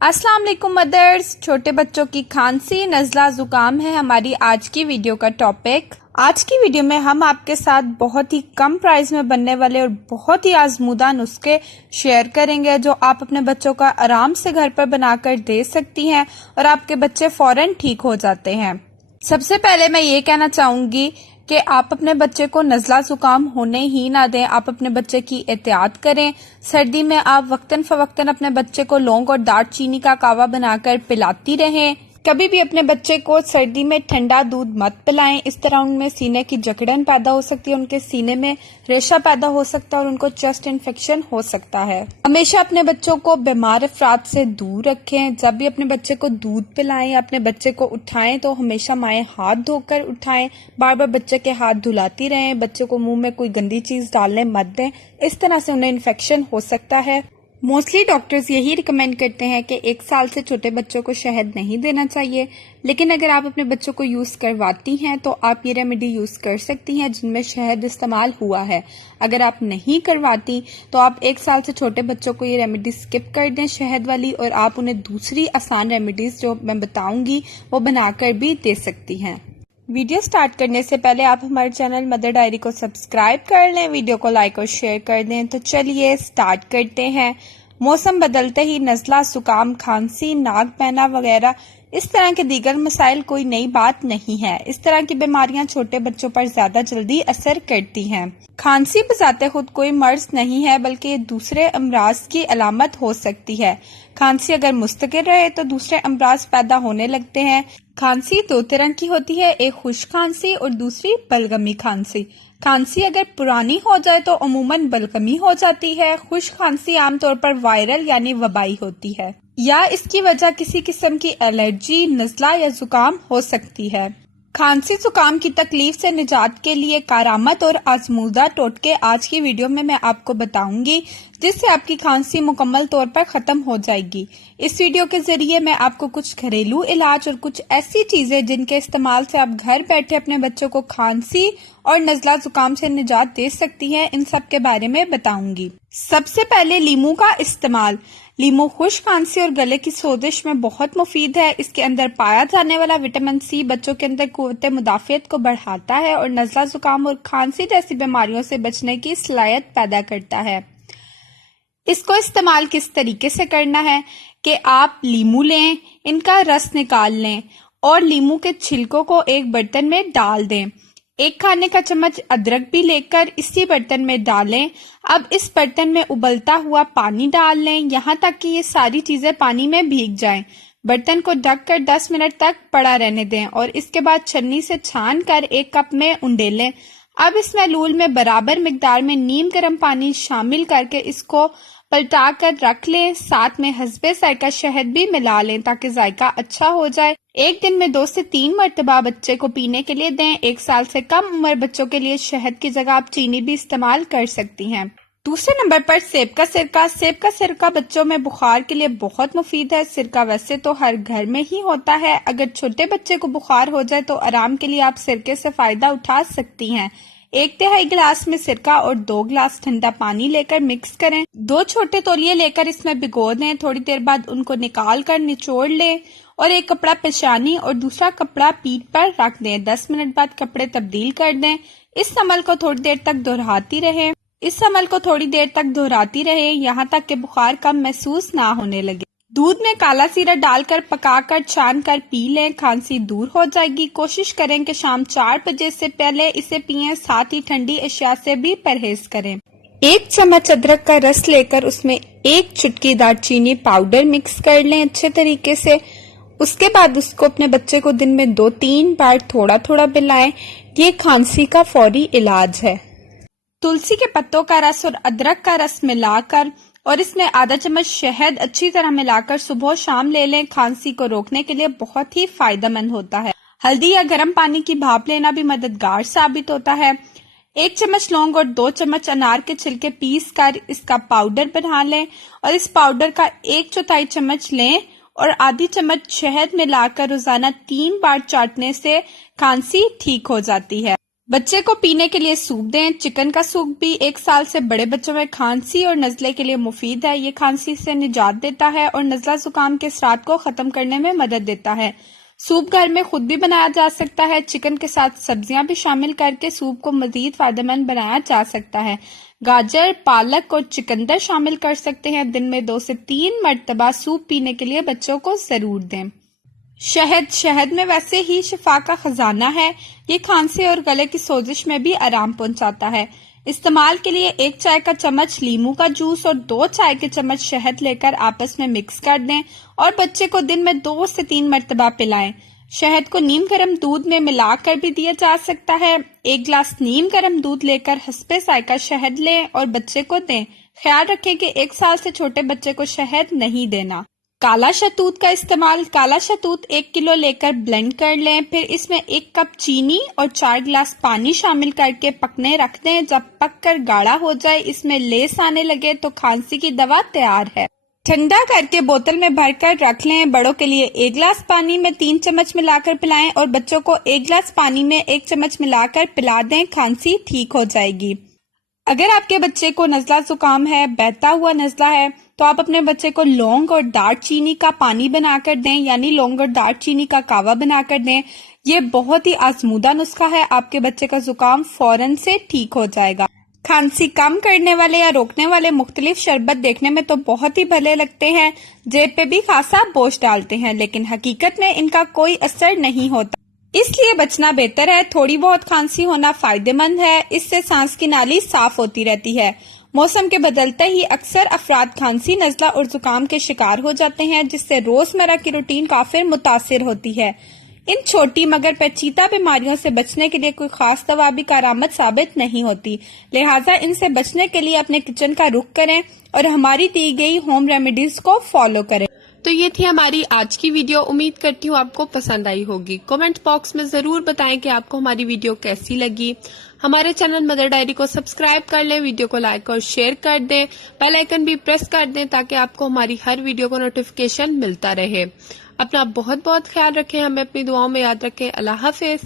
अस्सलाम वालेकुम मदर्स। छोटे बच्चों की खांसी, नज़ला, जुकाम है हमारी आज की वीडियो का टॉपिक। आज की वीडियो में हम आपके साथ बहुत ही कम प्राइस में बनने वाले और बहुत ही आजमूदा नुस्खे शेयर करेंगे जो आप अपने बच्चों का आराम से घर पर बनाकर दे सकती हैं और आपके बच्चे फौरन ठीक हो जाते हैं। सबसे पहले मैं ये कहना चाहूंगी कि आप अपने बच्चे को नज़ला जुकाम होने ही ना दें। आप अपने बच्चे की एहतियात करें। सर्दी में आप वक्तन फवक्तन अपने बच्चे को लौंग और दार चीनी का कावा बनाकर पिलाती रहें। कभी भी अपने बच्चे को सर्दी में ठंडा दूध मत पिलाएं। इस तरह उनमें सीने की जकड़न पैदा हो सकती है, उनके सीने में रेशा पैदा हो सकता है और उनको चेस्ट इन्फेक्शन हो सकता है। हमेशा अपने बच्चों को बीमार अफराद से दूर रखें। जब भी अपने बच्चे को दूध पिलाएं, अपने बच्चे को उठाएं तो हमेशा माएं हाथ धोकर उठाएं। बार बार बच्चे के हाथ धुलाती रहें। बच्चे को मुंह में कोई गंदी चीज डालने मत दें, इस तरह से उन्हें इन्फेक्शन हो सकता है। मोस्टली डॉक्टर्स यही रिकमेंड करते हैं कि 1 साल से छोटे बच्चों को शहद नहीं देना चाहिए, लेकिन अगर आप अपने बच्चों को यूज करवाती हैं तो आप ये रेमेडी यूज कर सकती हैं जिनमें शहद इस्तेमाल हुआ है। अगर आप नहीं करवाती तो आप 1 साल से छोटे बच्चों को ये रेमेडी स्किप कर दें शहद वाली, और आप उन्हें दूसरी आसान रेमेडीज जो मैं बताऊंगी वो बनाकर भी दे सकती हैं। वीडियो स्टार्ट करने से पहले आप हमारे चैनल मदर डायरी को सब्सक्राइब कर लें, वीडियो को लाइक और शेयर कर दें। तो चलिए स्टार्ट करते हैं। मौसम बदलते ही नज़ला, जुकाम, खांसी, नाक बहना वगैरह इस तरह के दीगर मसाइल कोई नई बात नहीं है। इस तरह की बीमारियां छोटे बच्चों पर ज्यादा जल्दी असर करती हैं। खांसी बजाते खुद कोई मर्ज नहीं है, बल्कि दूसरे अमराज की अलामत हो सकती है। खांसी अगर मुस्तकिल रहे तो दूसरे अमराज पैदा होने लगते हैं। खांसी 2 तरह की होती है, एक खुश्क खांसी और दूसरी बलगमी खांसी। खांसी अगर पुरानी हो जाए तो अमूमन बलगमी हो जाती है। खुश्क खांसी आमतौर पर वायरल यानी वबाई होती है, या इसकी वजह किसी किस्म की एलर्जी, नज़ला या जुकाम हो सकती है। खांसी जुकाम की तकलीफ से निजात के लिए कारामत और आजमूदा टोटके आज की वीडियो में मैं आपको बताऊंगी, जिससे आपकी खांसी मुकम्मल तौर पर खत्म हो जाएगी। इस वीडियो के जरिए मैं आपको कुछ घरेलू इलाज और कुछ ऐसी चीजें जिनके इस्तेमाल से आप घर बैठे अपने बच्चों को खांसी और नज़ला जुकाम से निजात दे सकती हैं, इन सब के बारे में बताऊंगी। सबसे पहले लीमू का इस्तेमाल। लीमू खुश्क खांसी और गले की सोजिश में बहुत मुफीद है। इसके अंदर पाया जाने वाला विटामिन सी बच्चों के अंदर कुव्वत मुदाफियत को बढ़ाता है और नज़ला जुकाम और खांसी जैसी बीमारियों से बचने की सलाहियत पैदा करता है। इसको इस्तेमाल किस तरीके से करना है कि आप लीमू लें, इनका रस निकाल लें और लीमू के छिलकों को एक बर्तन में डाल दें। 1 खाने का चम्मच अदरक भी लेकर इसी बर्तन में डालें। अब इस बर्तन में उबलता हुआ पानी डाल लें, यहाँ तक कि ये सारी चीजें पानी में भीग जाएं। बर्तन को ढककर 10 मिनट तक पड़ा रहने दें और इसके बाद छन्नी से छान कर 1 कप में उंडेलें। अब इस महलूल में बराबर मिकदार में नीम गर्म पानी शामिल करके इसको पलटा कर रख लें। साथ में हस्बे जायका शहद भी मिला लें ताकि जायका अच्छा हो जाए। 1 दिन में 2 से 3 मरतबा बच्चे को पीने के लिए दें। 1 साल से कम उम्र बच्चों के लिए शहद की जगह आप चीनी भी इस्तेमाल कर सकती हैं। दूसरे नंबर पर सेब का सिरका। सेब का सिरका बच्चों में बुखार के लिए बहुत मुफीद है। सिरका वैसे तो हर घर में ही होता है। अगर छोटे बच्चे को बुखार हो जाए तो आराम के लिए आप सिरके से फायदा उठा सकती हैं। 1/3 गिलास में सिरका और 2 गिलास ठंडा पानी लेकर मिक्स करें। 2 छोटे तौलिए लेकर इसमें भिगो दें। थोड़ी देर बाद उनको निकाल कर निचोड़ लें और एक कपड़ा पेशानी और दूसरा कपड़ा पीठ पर रख दें। 10 मिनट बाद कपड़े तब्दील कर दें। इस अमल को थोड़ी देर तक दोहराती रहें यहाँ तक कि बुखार कम महसूस ना होने लगे। दूध में काला सीरा डालकर पकाकर छान कर पी लें, खांसी दूर हो जाएगी। कोशिश करें कि शाम 4 बजे से पहले इसे पिएं, साथ ही ठंडी अशिया से भी परहेज करें। 1 चम्मच अदरक का रस लेकर उसमें 1 चुटकी दालचीनी पाउडर मिक्स कर लें अच्छे तरीके से। उसके बाद उसको अपने बच्चे को दिन में 2-3 बार थोड़ा थोड़ा पिलाएं। ये खांसी का फौरी इलाज है। तुलसी के पत्तों का रस और अदरक का रस मिलाकर और इसमें आधा चम्मच शहद अच्छी तरह मिलाकर सुबह शाम ले लें। खांसी को रोकने के लिए बहुत ही फायदेमंद होता है। हल्दी या गर्म पानी की भाप लेना भी मददगार साबित होता है। 1 चम्मच लौंग और 2 चम्मच अनार के छिलके पीस कर इसका पाउडर बना लें और इस पाउडर का 1/4 चम्मच लें और आधी चम्मच शहद मिलाकर रोजाना 3 बार चाटने से खांसी ठीक हो जाती है। बच्चे को पीने के लिए सूप दें। चिकन का सूप भी 1 साल से बड़े बच्चों में खांसी और नज़ले के लिए मुफीद है। ये खांसी से निजात देता है और नज़ला जुकाम के असरात को खत्म करने में मदद देता है। सूप घर में खुद भी बनाया जा सकता है। चिकन के साथ सब्जियां भी शामिल करके सूप को मजीद फायदेमंद बनाया जा सकता है। गाजर, पालक और चुकंदर शामिल कर सकते हैं। दिन में 2 से 3 मरतबा सूप पीने के लिए बच्चों को जरूर दें। शहद में वैसे ही शिफा का खजाना है। ये खांसी और गले की सोजिश में भी आराम पहुंचाता है। इस्तेमाल के लिए 1 चाय का चम्मच लीमू का जूस और 2 चाय के चम्मच शहद लेकर आपस में मिक्स कर दें और बच्चे को दिन में 2 से 3 मरतबा पिलाएं। शहद को नीम गर्म दूध में मिलाकर भी दिया जा सकता है। 1 गिलास नीम गर्म दूध लेकर हस्बे जायका शहद लें और बच्चे को दें। ख्याल रखें कि 1 साल से छोटे बच्चे को शहद नहीं देना। काला शहतूत का इस्तेमाल। काला शहतूत 1 किलो लेकर ब्लेंड कर लें, फिर इसमें 1 कप चीनी और 4 गिलास पानी शामिल करके पकने रख दें। जब पककर गाढ़ा हो जाए, इसमें लेस आने लगे तो खांसी की दवा तैयार है। ठंडा करके बोतल में भरकर रख लें। बड़ों के लिए 1 गिलास पानी में 3 चम्मच मिलाकर पिलाएं और बच्चों को 1 गिलास पानी में 1 चम्मच मिलाकर पिला दें। खांसी ठीक हो जाएगी। अगर आपके बच्चे को नज़ला जुकाम है, बहता हुआ नज़ला है, तो आप अपने बच्चे को लौंग और दालचीनी का पानी बनाकर दें, यानी लौंग और दालचीनी का कावा बनाकर दें। ये बहुत ही आजमूदा नुस्खा है। आपके बच्चे का जुकाम फौरन से ठीक हो जाएगा। खांसी कम करने वाले या रोकने वाले मुख्तलिफ शरबत देखने में तो बहुत ही भले लगते हैं, जेब पे भी खासा बोझ डालते हैं, लेकिन हकीकत में इनका कोई असर नहीं होता। इसलिए बचना बेहतर है। थोड़ी बहुत खांसी होना फायदेमंद है। इससे सांस की नाली साफ होती रहती है। मौसम के बदलते ही अक्सर अफराद खांसी, नज़ला और जुकाम के शिकार हो जाते हैं, जिससे रोजमर्रा की रूटीन काफी मुतासिर होती है। इन छोटी मगर पेचीदा बीमारियों से बचने के लिए कोई खास दवा भी कारआमद साबित नहीं होती। लिहाजा इनसे बचने के लिए अपने किचन का रुख करें और हमारी दी गई होम रेमेडीज को फॉलो करें। तो ये थी हमारी आज की वीडियो। उम्मीद करती हूँ आपको पसंद आई होगी। कमेंट बॉक्स में जरूर बताएं कि आपको हमारी वीडियो कैसी लगी। हमारे चैनल मदर डायरी को सब्सक्राइब कर लें, वीडियो को लाइक और शेयर कर दें, बेल आइकन भी प्रेस कर दें ताकि आपको हमारी हर वीडियो को नोटिफिकेशन मिलता रहे। अपना बहुत बहुत ख्याल रखें, हमें अपनी दुआओं में याद रखें। अल्लाह हाफिज।